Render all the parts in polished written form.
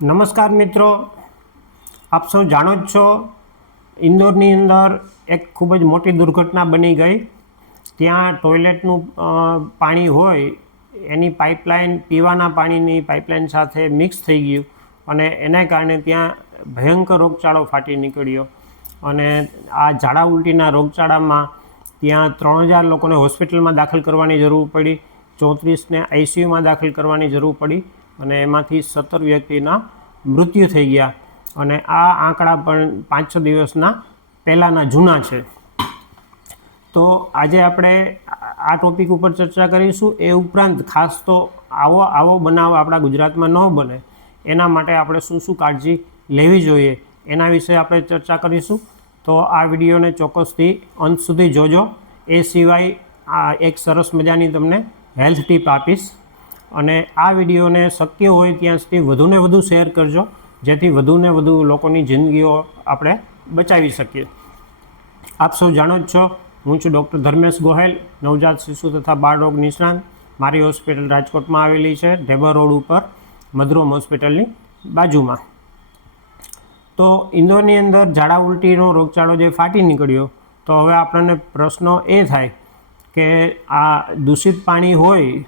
નમસ્કાર મિત્રો, આપ સૌ જાણો જ છો ઇન્દોરની અંદર એક ખૂબ જ મોટી દુર્ઘટના બની ગઈ। ત્યાં ટોયલેટનું પાણી હોય એની પાઇપલાઇન પીવાના પાણીની પાઇપલાઇન સાથે મિક્સ થઈ ગયું અને એને કારણે ત્યાં ભયંકર રોગચાળો ફાટી નીકળ્યો અને આ ઝાડા ઉલટીના રોગચાળામાં ત્યાં 3000 લોકોને હોસ્પિટલમાં દાખલ કરવાની જરૂર પડી, 34ને આઈસીયુમાં દાખલ કરવાની જરૂર પડી અને એમાંથી 17 વ્યક્તિના મૃત્યુ થઈ ગયા અને આ આંકડા પણ 5-6 દિવસના પહેલાંના જૂના છે। તો આજે આપણે આ ટૉપિક ઉપર ચર્ચા કરીશું। એ ઉપરાંત ખાસ તો આવો બનાવ આપણા ગુજરાતમાં ન બને એના માટે આપણે શું શું કાળજી લેવી જોઈએ એના વિશે આપણે ચર્ચા કરીશું। તો આ વિડીયોને ચોક્કસથી અંત સુધી જોજો। એ સિવાય આ એક સરસ મજાની તમને હેલ્થ ટીપ આપીશ અને આ વિડીયોને શક્ય હોય ત્યાં સુધી વધુને વધુ શેર કરજો જેથી વધુને વધુ લોકોની જિંદગીઓ આપણે બચાવી શકીએ। આપ સૌ જાણો જ છો, હું છું ડૉક્ટર ધર્મેશ ગોહેલ, નવજાત શિશુ તથા બાળરોગ નિષ્ણાંત। મારી હોસ્પિટલ રાજકોટમાં આવેલી છે, ઢેબર રોડ ઉપર મધુરમ હોસ્પિટલની બાજુમાં। તો ઇન્દોરની અંદર ઝાડા ઉલટીનો રોગચાળો જે ફાટી નીકળ્યો, તો હવે આપણને પ્રશ્નો એ થાય કે આ દૂષિત પાણી હોય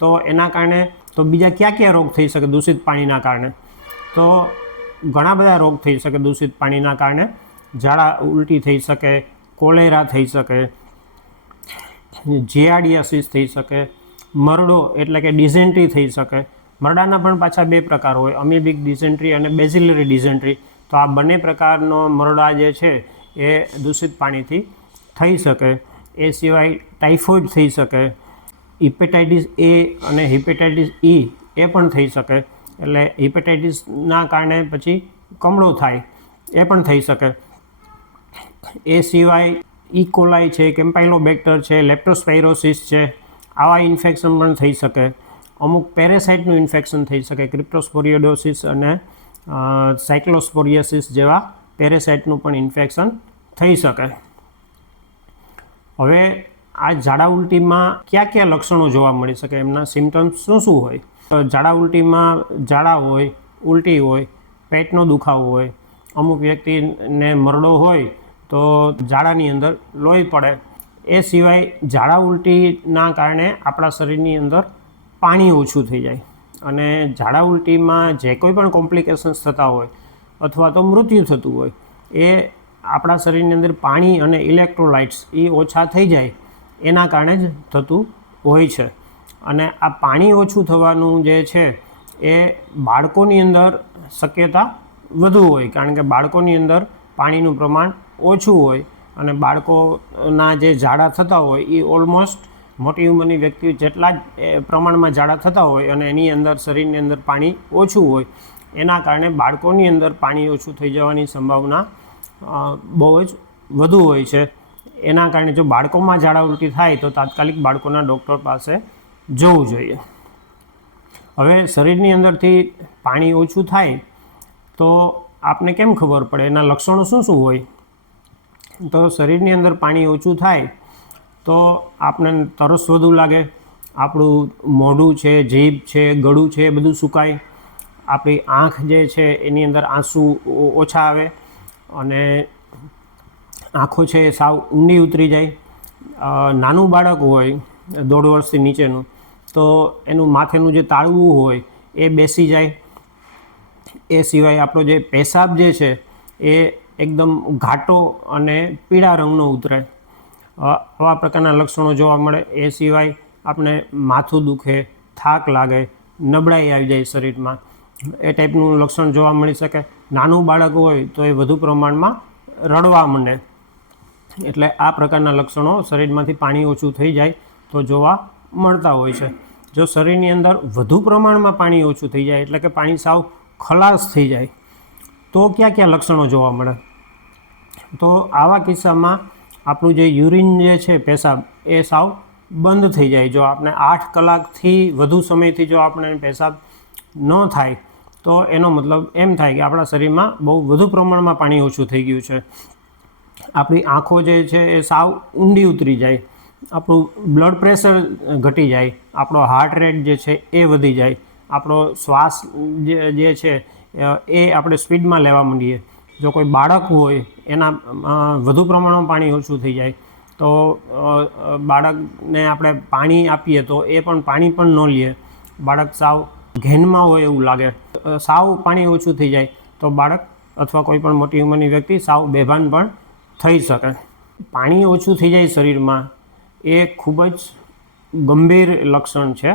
તો એના કારણે તો બીજા કયા રોગ થઈ શકે દૂષિત પાણીના કારણે? તો ઘણા બધા રોગ થઈ શકે દૂષિત પાણીના કારણે। ઝાડા ઉલટી થઈ શકે, કોલેરા થઈ શકે, જીઆરડીએસિસ થઈ શકે, મરડો એટલે કે ડિસેન્ટ્રી થઈ શકે। મરડાના પણ પાછા 2 પ્રકાર હોય, અમીબિક ડિસેન્ટ્રી અને બેસિલરી ડિસેન્ટ્રી। તો આ બંને પ્રકારનો મરડા જે છે એ દૂષિત પાણીથી થઈ શકે। એ સિવાય ટાઇફોઇડ થઈ શકે, હિપેટાઇટિસ એ અને હિપેટાઇટિસ ઈ એ પણ થઈ શકે। એટલે હિપેટાઇટિસના કારણે પછી કમળો થાય એ પણ થઈ શકે। એ સિવાય ઇકોલાઈ છે, કેમ્પાઇલોબેક્ટર છે, લેપ્ટોસ્પાઇરોસિસ છે, આવા ઇન્ફેક્શન પણ થઈ શકે। અમુક પેરેસાઇટનું ઇન્ફેક્શન થઈ શકે, ક્રિપ્ટોસ્પોરિયોડોસિસ અને સાયક્લોસ્પોરિયાસિસ જેવા પેરેસાઇટનું પણ ઇન્ફેક્શન થઈ શકે। હવે આ ઝાડા ઉલટીમાં કયા લક્ષણો જોવા મળી શકે, એમના સિમ્ટમ્સ શું હોય? તો ઝાડા ઉલટીમાં ઝાડા હોય, ઉલટી હોય, પેટનો દુખાવો હોય, અમુક વ્યક્તિને મરડો હોય તો ઝાડાની અંદર લોહી પડે। એ સિવાય ઝાડા ઉલટીના કારણે આપણા શરીરની અંદર પાણી ઓછું થઈ જાય અને ઝાડા ઉલટીમાં જે કોઈ પણ કોમ્પ્લિકેશન્સ થતા હોય અથવા તો મૃત્યુ થતું હોય એ આપણા શરીરની અંદર પાણી અને ઇલેક્ટ્રોલાઇટ્સ એ ઓછા થઈ જાય એના કારણે જ થતું હોય છે। અને આ પાણી ઓછું થવાનું જે છે એ બાળકોની અંદર શક્યતા વધુ હોય, કારણ કે બાળકોની અંદર પાણીનું પ્રમાણ ઓછું હોય અને બાળકોના જે ઝાડા થતા હોય એ ઓલમોસ્ટ મોટી ઉંમરની વ્યક્તિઓ જેટલા જ પ્રમાણમાં ઝાડા થતા હોય અને એની અંદર શરીરની અંદર પાણી ઓછું હોય એના કારણે બાળકોની અંદર પાણી ઓછું થઈ જવાની સંભાવના બહુ જ વધુ હોય છે। એના કારણે જો બાળકોમાં ઝાડા ઉલટી થાય તો તાત્કાલિક બાળકોના ડૉક્ટર પાસે જવું જોઈએ। હવે શરીરની અંદરથી પાણી ઓછું થાય તો આપને કેમ ખબર પડે, એના લક્ષણો શું હોય? તો શરીરની અંદર પાણી ઓછું થાય તો આપણને તરસ વધુ લાગે, આપણું મોઢું છે, જીભ છે, ગળું છે, એ બધું સુકાય, આપણી આંખ જે છે એની અંદર આંસુ ઓછા આવે અને આંખો છે એ સાવ ઊંડી ઉતરી જાય। નાનું બાળક હોય 1.5 વર્ષથી નીચેનું તો એનું માથેનું જે તાળવું હોય એ બેસી જાય। એ સિવાય આપણો જે પેશાબ જે છે એ એકદમ ઘાટો અને પીળા રંગનો ઉતરે, આવા પ્રકારના લક્ષણો જોવા મળે। એ સિવાય આપણે માથું દુખે, થાક લાગે, નબળાઈ આવી જાય શરીરમાં, એ ટાઈપનું લક્ષણ જોવા મળી શકે। નાનું બાળક હોય તો એ વધુ પ્રમાણમાં રડવા માંડે। એટલે આ પ્રકારના લક્ષણો શરીરમાંથી પાણી ઓછું થઈ જાય તો જોવા મળતા હોય છે। જો શરીરની અંદર વધુ પ્રમાણમાં પાણી ઓછું થઈ જાય એટલે કે પાણી સાવ ખલાસ થઈ જાય તો કયા લક્ષણો જોવા મળે? તો આવા કિસ્સામાં આપણું જે યુરિન જે છે પેશાબ એ સાવ બંધ થઈ જાય। જો આપણે 8 કલાકથી વધુ સમયથી જો આપણે પેશાબ ન થાય તો એનો મતલબ એમ થાય કે આપણા શરીરમાં બહુ વધુ પ્રમાણમાં પાણી ઓછું થઈ ગયું છે। આપણી આંખો જે છે એ સાવ ઊંડી ઉતરી જાય, આપણું બ્લડ પ્રેશર ઘટી જાય, આપણો હાર્ટ રેટ જે છે એ વધી જાય, આપણો શ્વાસ જે છે એ આપણે સ્પીડમાં લેવા માંડીએ. જો કોઈ બાળક હોય એના વધુ પ્રમાણમાં પાણી ઓછું થઈ જાય તો બાળકને આપણે પાણી આપીએ તો એ પણ પાણી પણ ન લે, બાળક સાવ ઘેનમાં હોય એવું લાગે, સાવ પાણી ઓછું થઈ જાય તો બાળક અથવા કોઈ પણ મોટી ઉંમરની વ્યક્તિ સાવ બેભાન પણ થઈ શકે. પાણી ઓછું થઈ જાય શરીરમાં એ ખૂબ જ ગંભીર લક્ષણ છે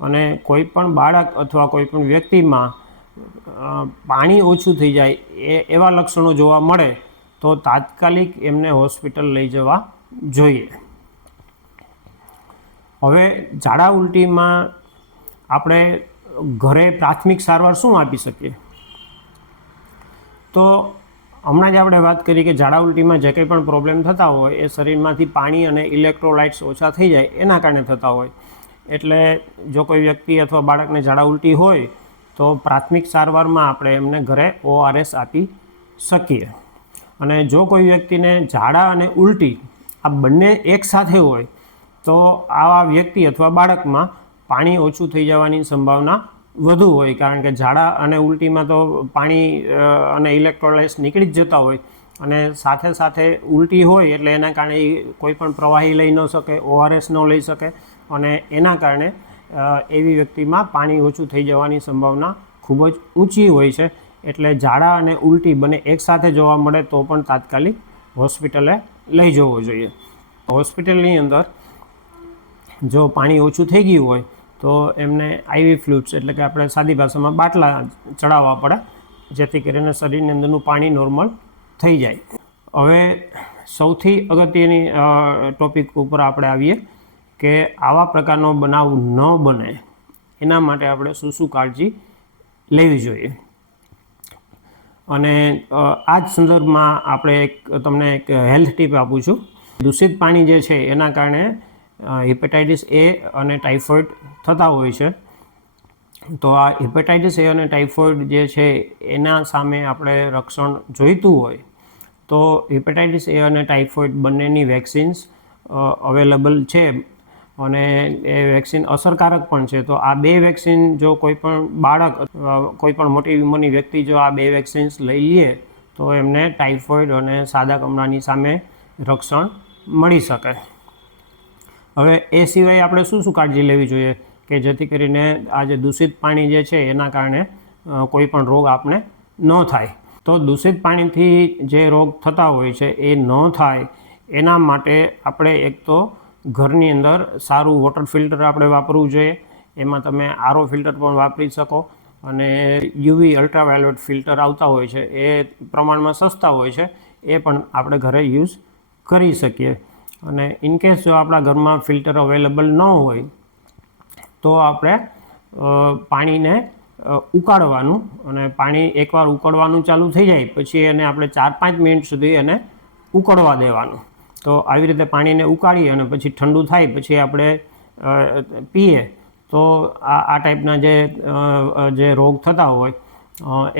અને કોઈ પણ બાળક અથવા કોઈ પણ વ્યક્તિમાં પાણી ઓછું થઈ જાય એવા લક્ષણો જોવા મળે તો તાત્કાલિક એમને હોસ્પિટલ લઈ જવા જોઈએ. હવે ઝાડા ઉલટીમાં આપણે ઘરે પ્રાથમિક સારવાર શું આપી શકીએ? તો હમણાં જ આપણે વાત કરી કે ઝાડા ઉલટીમાં જે કંઈ પણ પ્રોબ્લેમ થતા હોય એ શરીરમાંથી પાણી અને ઇલેક્ટ્રોલાઇટ્સ ઓછા થઈ જાય એના કારણે થતા હોય. એટલે જો કોઈ વ્યક્તિ અથવા બાળકને ઝાડા ઉલટી હોય તો પ્રાથમિક સારવારમાં આપણે એમને ઘરે ORS આપી શકીએ. અને જો કોઈ વ્યક્તિને ઝાડા અને ઉલટી આ બંને એકસાથે હોય તો આવા વ્યક્તિ અથવા બાળકમાં પાણી ઓછું થઈ જવાની સંભાવના વધુ હોય, કારણ કે ઝાડા અને ઉલટીમાં તો પાણી અને ઇલેક્ટ્રોલાઇટ્સ નીકળી જ જતા હોય અને સાથે સાથે ઉલટી હોય એટલે એના કારણે કોઈ પણ પ્રવાહી લઈ ન શકે, ORS ન લઈ શકે અને એના કારણે એવી વ્યક્તિમાં પાણી ઓછું થઈ જવાની સંભાવના ખૂબ જ ઊંચી હોય છે. એટલે ઝાડા અને ઉલટી બંને એકસાથે જોવા મળે તો પણ તાત્કાલિક હોસ્પિટલે લઈ જવો જોઈએ. હોસ્પિટલની અંદર જો પાણી ઓછું થઈ ગયું હોય તો એમને IV ફ્લુઇડ્સ એટલે કે આપણે સાદી ભાષામાં બાટલા ચડાવવા પડે, જેથી કરીને શરીરની અંદરનું પાણી નોર્મલ થઈ જાય. હવે સૌથી અગત્યની ટોપિક ઉપર આપણે આવીએ કે આવા પ્રકારનો બનાવ ન બને એના માટે આપણે શું શું કાળજી લેવી જોઈએ. અને આ જ સંદર્ભમાં આપણે તમને એક હેલ્થ ટીપ આપું છું. દૂષિત પાણી જે છે એના કારણે હિપેટાઇટિસ A અને ટાઇફોઇડ થતા હોય છે. તો આ હિપેટાઇટિસ A અને ટાઇફોઇડ જે છે એના સામે આપણે રક્ષણ જોઈતું હોય તો હિપેટાઇટિસ A અને ટાઇફોઇડ બંનેની વેક્સિન્સ અવેલેબલ છે અને એ વેક્સિન અસરકારક પણ છે. તો આ બે વેક્સિન જો કોઈ પણ બાળક કોઈ પણ મોટી ઉંમરની વ્યક્તિ જો આ બે વેક્સિન્સ લઈ લે તો એમને ટાઇફોઇડ અને સાદા કમળાની સામે રક્ષણ મળી શકે. હવે એ સિવાય આપણે શું શું કાળજી લેવી જોઈએ કે જેથી કરીને આ જે દૂષિત પાણી જે છે એના કારણે કોઈ પણ રોગ આપણે ન થાય. તો દૂષિત પાણીથી જે રોગ થતા હોય છે એ ન થાય એના માટે આપણે એક તો ઘરની અંદર સારું વોટર ફિલ્ટર આપણે વાપરવું જોઈએ. એમાં તમે RO ફિલ્ટર પણ વાપરી શકો અને UV અલ્ટ્રાવાયોલેટ ફિલ્ટર આવતા હોય છે એ પ્રમાણમાં સસ્તા હોય છે, એ પણ આપણે ઘરે યુઝ કરી શકીએ. અને ઇનકેસ જો આપણા ઘરમાં ફિલ્ટર અવેલેબલ ન હોય તો આપણે પાણીને ઉકાળવાનું અને પાણી એકવાર ઉકળવાનું ચાલુ થઈ જાય પછી એને આપણે 4-5 મિનિટ સુધી એને ઉકળવા દેવાનું. તો આવી રીતે પાણીને ઉકાળી અને પછી ઠંડુ થાય પછી આપણે પીએ તો આ ટાઈપના જે રોગ થતા હોય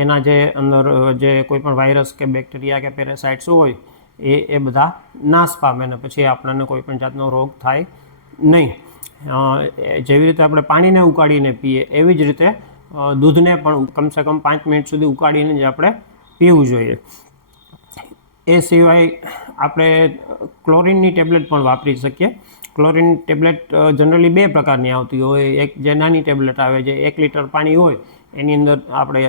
એના જે અંદર જે કોઈ પણ વાયરસ કે બેક્ટેરિયા કે પેરાસાઇટ્સ હોય એ બધા નાશ પામે ને પછી આપણને કોઈ પણ જાતનો રોગ થાય નહીં. જેવી રીતે આપણે પાણીને ઉકાળીને પીએ એવી જ રીતે દૂધને પણ કમસે કમ 5 મિનિટ સુધી ઉકાળીને જ આપણે પીવું જોઈએ. એ સિવાય આપણે ક્લોરીનની ટેબ્લેટ પણ વાપરી શકીએ. ક્લોરીન ટેબ્લેટ જનરલી 2 પ્રકારની આવતી હોય. એક જે નાની ટેબ્લેટ આવે જે 1 લિટર પાણી હોય એની અંદર આપણે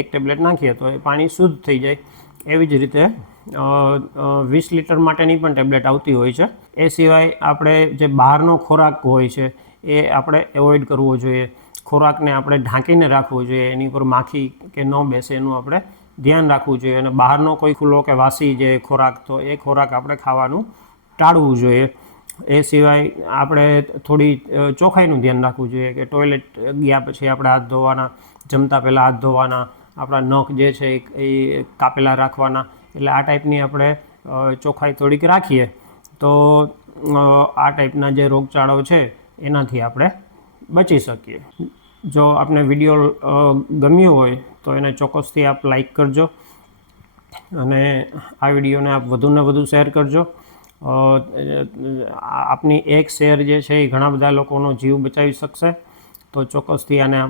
1 ટેબ્લેટ નાખીએ તો એ પાણી શુદ્ધ થઈ જાય. એવી જ રીતે 20 લિટર માટેની પણ ટેબ્લેટ આવતી હોય છે. એ સિવાય આપણે જે બહારનો ખોરાક હોય છે એ આપણે એવોઇડ કરવો જોઈએ. ખોરાકને આપણે ઢાંકીને રાખવો જોઈએ, એની ઉપર માખી કે ન બેસે એનું આપણે ધ્યાન રાખવું જોઈએ. અને બહારનો કોઈ ખુલ્લો કે વાસી જે ખોરાક તો એ ખોરાક આપણે ખાવાનું ટાળવું જોઈએ. એ સિવાય આપણે થોડી ચોખ્ખાઈનું ધ્યાન રાખવું જોઈએ કે ટોયલેટ ગયા પછી આપણે હાથ ધોવાના, જમતા પહેલાં હાથ ધોવાના, આપણા નખ જે છે એ કાપેલા રાખવાના. એટલે આ ટાઈપની આપણે ચોખ્ખાઈ થોડીક રાખીએ તો આ ટાઈપના જે રોગચાળો છે એનાથી આપણે બચી શકીએ. જો આપને વિડીયો ગમ્યો હોય તો એને ચોક્કસથી આપ લાઈક કરજો અને આ વિડીયોને આપ વધુને વધુ શેર કરજો. આપની એક શેર જે છે એ ઘણા બધા લોકોનો જીવ બચાવી શકશે. તો ચોક્કસથી આને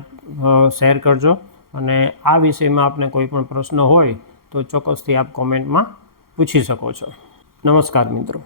શેર કરજો અને આ વિષયમાં આપને કોઈ પણ પ્રશ્ન હોય તો ચોક્કસથી આપ કોમેન્ટમાં પૂછી શકો છો. નમસ્કાર મિત્રો.